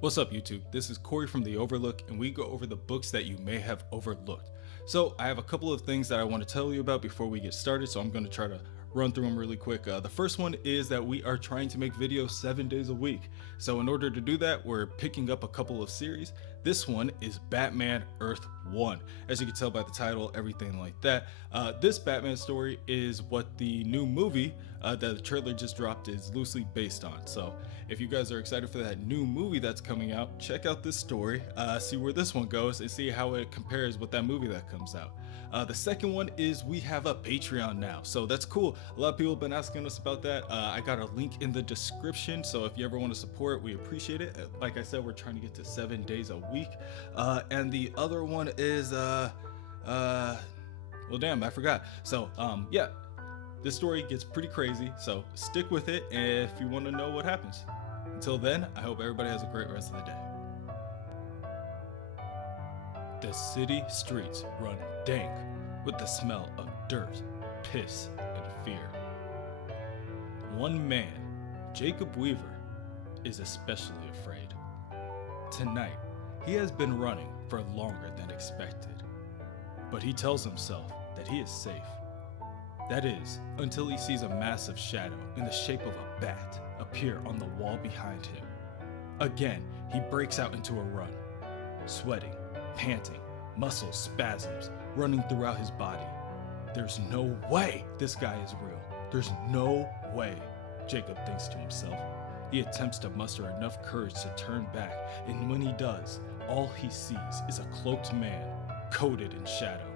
What's up, YouTube? This is Corey from the OverLook, and we go over the books that you may have overlooked. So I have a couple of things that I want to tell you about before we get started, so I'm going to try to run through them really quick. The first one is that we are trying to make videos 7 days a week. So in order to do that, we're picking up a couple of series. This one is Batman Earth 1. As you can tell by the title, everything like that. This Batman story is what the new movie that the trailer just dropped is loosely based on. So if you guys are excited for that new movie that's coming out, check out this story, see where this one goes, and see how it compares with that movie that comes out. The second one is we have a Patreon now, so that's cool. A lot of people have been asking us about that. I got a link in the description, so if you ever want to support, we appreciate it. Like I said, we're trying to get to 7 days a week. And the other one is, well, damn, I forgot. So, yeah, this story gets pretty crazy, so stick with it if you want to know what happens. Until then, I hope everybody has a great rest of the day. The city streets run dank with the smell of dirt, piss, and fear. One man, Jacob Weaver, is especially afraid. Tonight, he has been running for longer than expected, but he tells himself that he is safe. That is, until he sees a massive shadow in the shape of a bat appear on the wall behind him. Again, he breaks out into a run, sweating, panting, muscle spasms running throughout his body. There's no way this guy is real. There's no way, Jacob thinks to himself. He attempts to muster enough courage to turn back, and when he does, all he sees is a cloaked man, coated in shadow,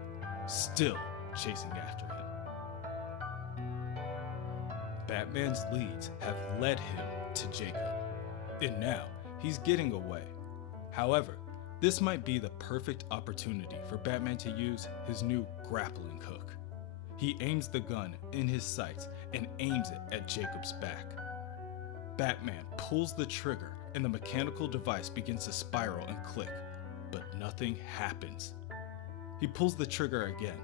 still chasing after him. Batman's leads have led him to Jacob, and now he's getting away. However, this might be the perfect opportunity for Batman to use his new grappling hook. He aims the gun in his sights and aims it at Jacob's back. Batman pulls the trigger and the mechanical device begins to spiral and click, but nothing happens. He pulls the trigger again.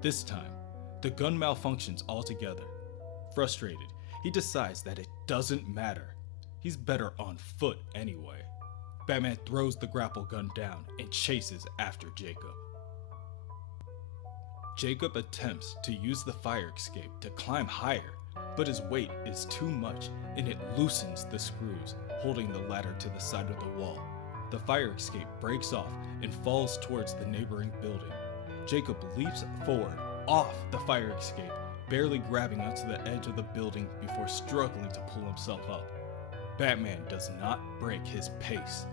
This time, the gun malfunctions altogether. Frustrated, he decides that it doesn't matter. He's better on foot anyway. Batman throws the grapple gun down and chases after Jacob. Jacob attempts to use the fire escape to climb higher, but his weight is too much and it loosens the screws holding the ladder to the side of the wall. The fire escape breaks off and falls towards the neighboring building. Jacob leaps forward off the fire escape, barely grabbing onto the edge of the building before struggling to pull himself up. Batman does not break his pace.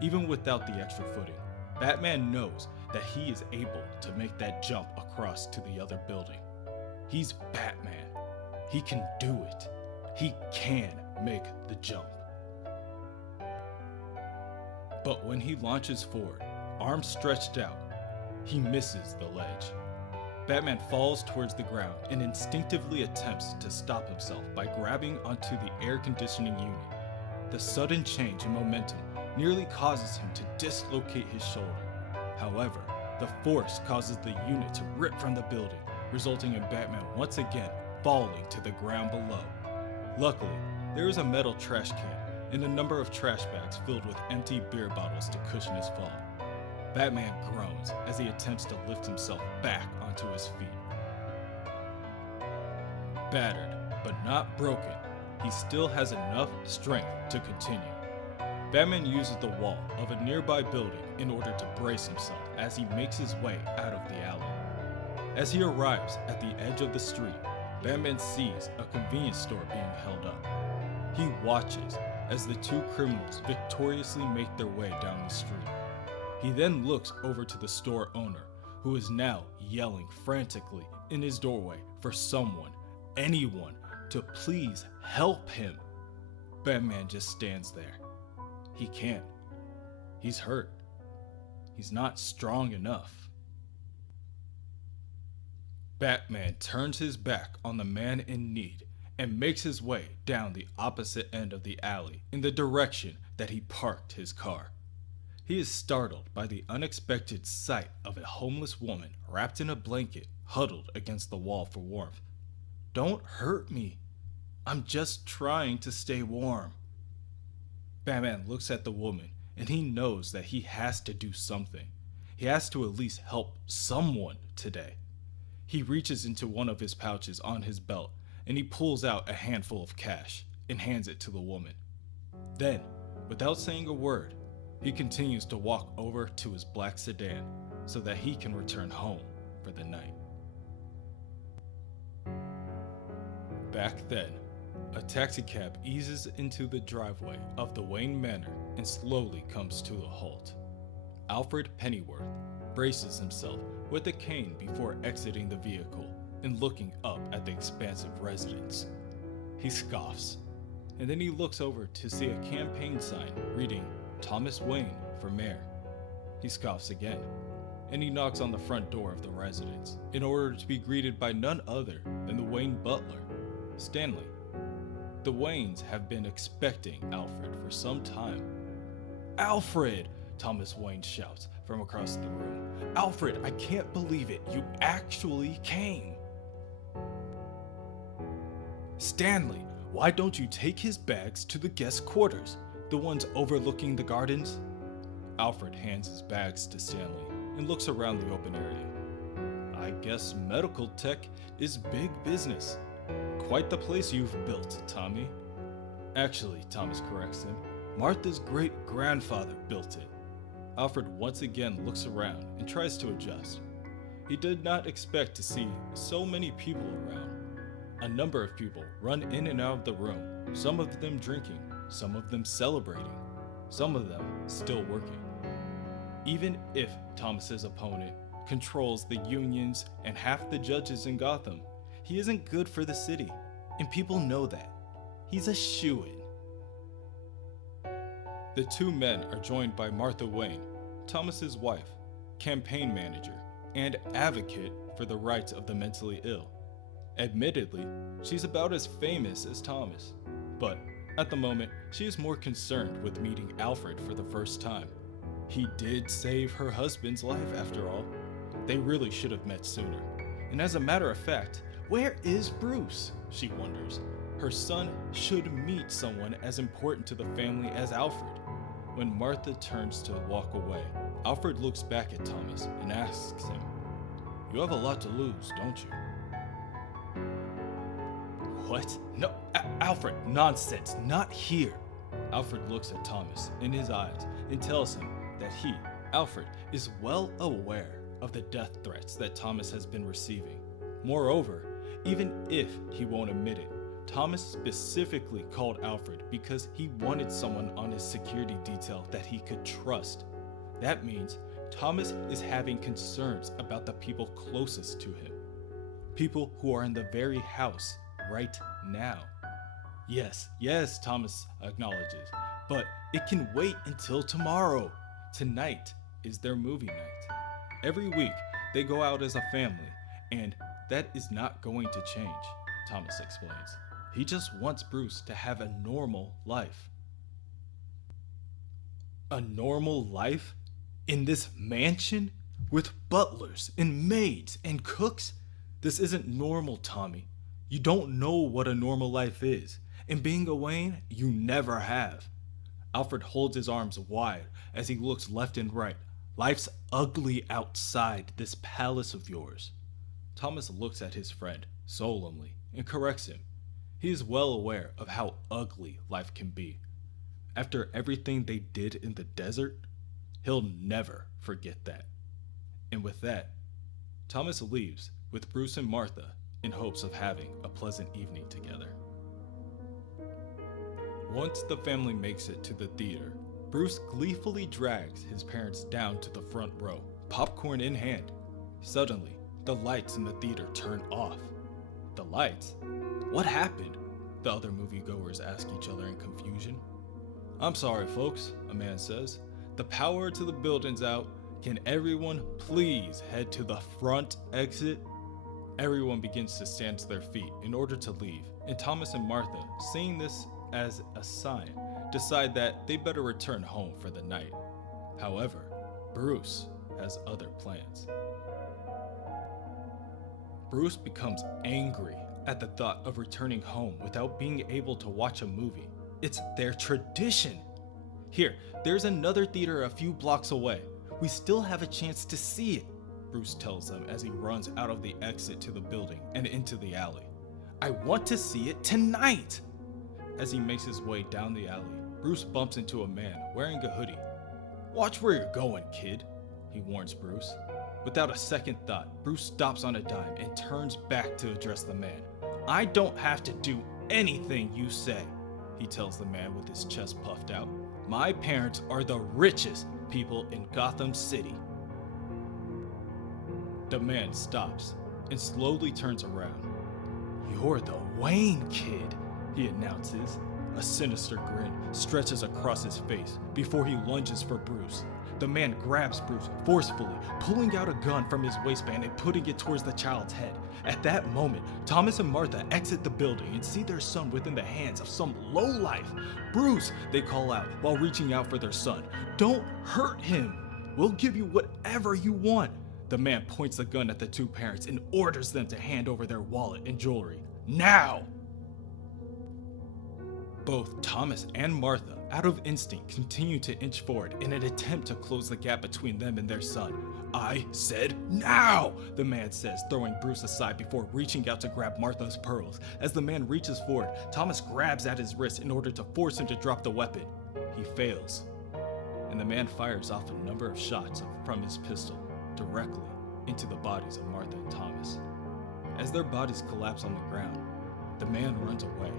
Even without the extra footing, Batman knows that he is able to make that jump across to the other building. He's Batman. He can do it. He can make the jump. But when he launches forward, arms stretched out, he misses the ledge. Batman falls towards the ground and instinctively attempts to stop himself by grabbing onto the air conditioning unit. The sudden change in momentum nearly causes him to dislocate his shoulder. However, the force causes the unit to rip from the building, resulting in Batman once again falling to the ground below. Luckily, there is a metal trash can and a number of trash bags filled with empty beer bottles to cushion his fall. Batman groans as he attempts to lift himself back onto his feet. Battered, but not broken, he still has enough strength to continue. Batman uses the wall of a nearby building in order to brace himself as he makes his way out of the alley. As he arrives at the edge of the street, Batman sees a convenience store being held up. He watches as the two criminals victoriously make their way down the street. He then looks over to the store owner, who is now yelling frantically in his doorway for someone, anyone, to please help him. Batman just stands there. He can't. He's hurt. He's not strong enough. Batman turns his back on the man in need and makes his way down the opposite end of the alley in the direction that he parked his car. He is startled by the unexpected sight of a homeless woman wrapped in a blanket, huddled against the wall for warmth. "Don't hurt me. I'm just trying to stay warm." Batman looks at the woman and he knows that he has to do something. He has to at least help someone today. He reaches into one of his pouches on his belt and he pulls out a handful of cash and hands it to the woman. Then, without saying a word, he continues to walk over to his black sedan so that he can return home for the night. Back then, a taxicab eases into the driveway of the Wayne Manor and slowly comes to a halt. Alfred Pennyworth braces himself with a cane before exiting the vehicle and looking up at the expansive residence. He scoffs, and then he looks over to see a campaign sign reading Thomas Wayne for mayor. He scoffs again, and he knocks on the front door of the residence in order to be greeted by none other than the Wayne butler, Stanley. The Waynes have been expecting Alfred for some time. "Alfred!" Thomas Wayne shouts from across the room. "Alfred, I can't believe it. You actually came." "Stanley, why don't you take his bags to the guest quarters, the ones overlooking the gardens?" Alfred hands his bags to Stanley and looks around the open area. "I guess medical tech is big business. Quite the place you've built, Tommy." "Actually," Thomas corrects him, "Martha's great-grandfather built it." Alfred once again looks around and tries to adjust. He did not expect to see so many people around. A number of people run in and out of the room, some of them drinking, some of them celebrating, some of them still working. Even if Thomas's opponent controls the unions and half the judges in Gotham, he isn't good for the city, and people know that. He's a shoo-in. The two men are joined by Martha Wayne, Thomas's wife, campaign manager, and advocate for the rights of the mentally ill. Admittedly, she's about as famous as Thomas, but at the moment, she is more concerned with meeting Alfred for the first time. He did save her husband's life after all. They really should have met sooner. And as a matter of fact, where is Bruce? She wonders. Her son should meet someone as important to the family as Alfred. When Martha turns to walk away, Alfred looks back at Thomas and asks him, "You have a lot to lose, don't you?" "What? No, Alfred, nonsense, not here." Alfred looks at Thomas in his eyes and tells him that he, Alfred, is well aware of the death threats that Thomas has been receiving. Moreover, even if he won't admit it, Thomas specifically called Alfred because he wanted someone on his security detail that he could trust. That means Thomas is having concerns about the people closest to him. People who are in the very house right now. Yes, Thomas acknowledges, but it can wait until tomorrow. Tonight is their movie night. Every week, they go out as a family, and that is not going to change, Thomas explains. He just wants Bruce to have a normal life. A normal life? In this mansion? With butlers and maids and cooks? This isn't normal, Tommy. You don't know what a normal life is, and being a Wayne, you never have. Alfred holds his arms wide as he looks left and right. Life's ugly outside this palace of yours. Thomas looks at his friend solemnly and corrects him. He is well aware of how ugly life can be. After everything they did in the desert, he'll never forget that. And with that, Thomas leaves with Bruce and Martha in hopes of having a pleasant evening together. Once the family makes it to the theater, Bruce gleefully drags his parents down to the front row, popcorn in hand. Suddenly, the lights in the theater turn off. The lights? What happened? The other moviegoers ask each other in confusion. "I'm sorry, folks," a man says. "The power to the building's out. Can everyone please head to the front exit?" Everyone begins to stand to their feet in order to leave, and Thomas and Martha, seeing this as a sign, decide that they better return home for the night. However, Bruce has other plans. Bruce becomes angry at the thought of returning home without being able to watch a movie. It's their tradition. Here, there's another theater a few blocks away. We still have a chance to see it, Bruce tells them as he runs out of the exit to the building and into the alley. I want to see it tonight! As he makes his way down the alley, Bruce bumps into a man wearing a hoodie. Watch where you're going, kid, he warns Bruce. Without a second thought, Bruce stops on a dime and turns back to address the man. I don't have to do anything you say, he tells the man with his chest puffed out. My parents are the richest people in Gotham City. The man stops and slowly turns around. You're the Wayne kid, he announces. A sinister grin stretches across his face before he lunges for Bruce. The man grabs Bruce forcefully, pulling out a gun from his waistband and putting it towards the child's head. At that moment, Thomas and Martha exit the building and see their son within the hands of some lowlife. Bruce, they call out while reaching out for their son. Don't hurt him. We'll give you whatever you want. The man points the gun at the two parents and orders them to hand over their wallet and jewelry. Now! Both Thomas and Martha, out of instinct, continue to inch forward in an attempt to close the gap between them and their son. I said now, the man says, throwing Bruce aside before reaching out to grab Martha's pearls. As the man reaches forward, Thomas grabs at his wrist in order to force him to drop the weapon. He fails, and the man fires off a number of shots from his pistol directly into the bodies of Martha and Thomas. As their bodies collapse on the ground, the man runs away,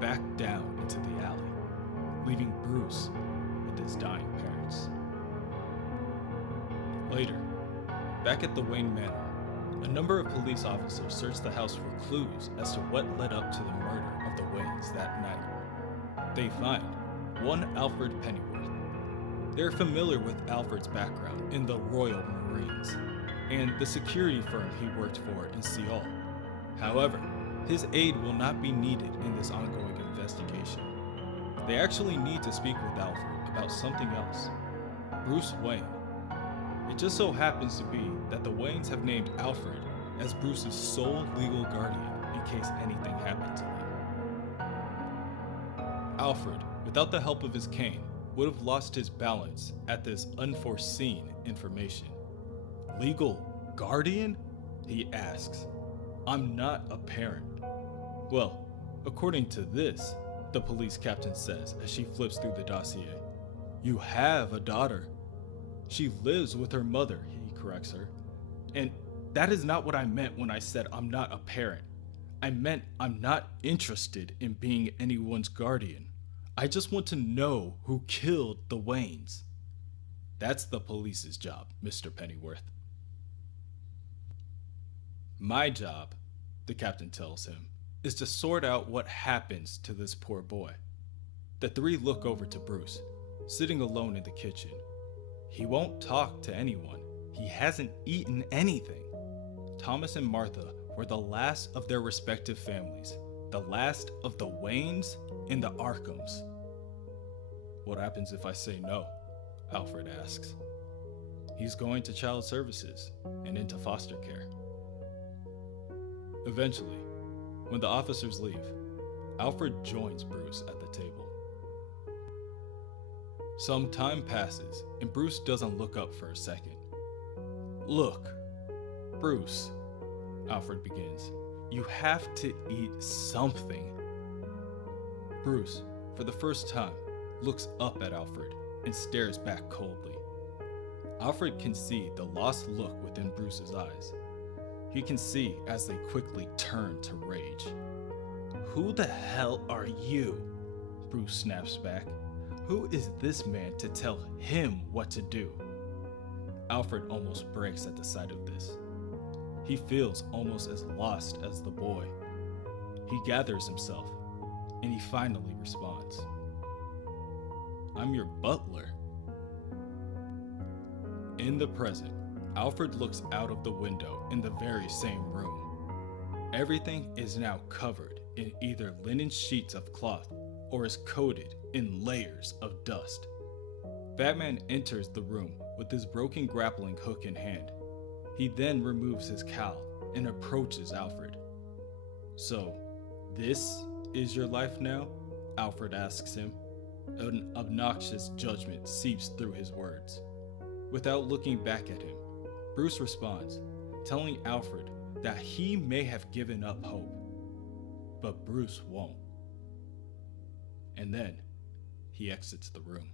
back down into the alley, leaving Bruce with his dying parents. Later, back at the Wayne Manor, a number of police officers search the house for clues as to what led up to the murder of the Waynes that night. They find one Alfred Pennyworth. They're familiar with Alfred's background in the Royal Marines and the security firm he worked for in Seoul. However, his aid will not be needed in this ongoing investigation. They actually need to speak with Alfred about something else. Bruce Wayne. It just so happens to be that the Waynes have named Alfred as Bruce's sole legal guardian in case anything happened to them. Alfred, without the help of his cane, would have lost his balance at this unforeseen information. Legal guardian? He asks. I'm not a parent. Well, according to this, the police captain says as she flips through the dossier. You have a daughter. She lives with her mother, he corrects her. And that is not what I meant when I said I'm not a parent. I meant I'm not interested in being anyone's guardian. I just want to know who killed the Waynes. That's the police's job, Mr. Pennyworth. My job, the captain tells him, is to sort out what happens to this poor boy. The three look over to Bruce, sitting alone in the kitchen. He won't talk to anyone. He hasn't eaten anything. Thomas and Martha were the last of their respective families, the last of the Waynes and the Arkhams. What happens if I say no? Alfred asks. He's going to child services and into foster care. Eventually, when the officers leave, Alfred joins Bruce at the table. Some time passes, and Bruce doesn't look up for a second. Look, Bruce, Alfred begins, you have to eat something. Bruce, for the first time, looks up at Alfred and stares back coldly. Alfred can see the lost look within Bruce's eyes. He can see as they quickly turn to rage. Who the hell are you? Bruce snaps back. Who is this man to tell him what to do? Alfred almost breaks at the sight of this. He feels almost as lost as the boy. He gathers himself, and he finally responds. I'm your butler. In the present, Alfred looks out of the window in the very same room. Everything is now covered in either linen sheets of cloth or is coated in layers of dust. Batman enters the room with his broken grappling hook in hand. He then removes his cowl and approaches Alfred. So, this is your life now? Alfred asks him. An obnoxious judgment seeps through his words. Without looking back at him, Bruce responds, telling Alfred that he may have given up hope, but Bruce won't. And then he exits the room.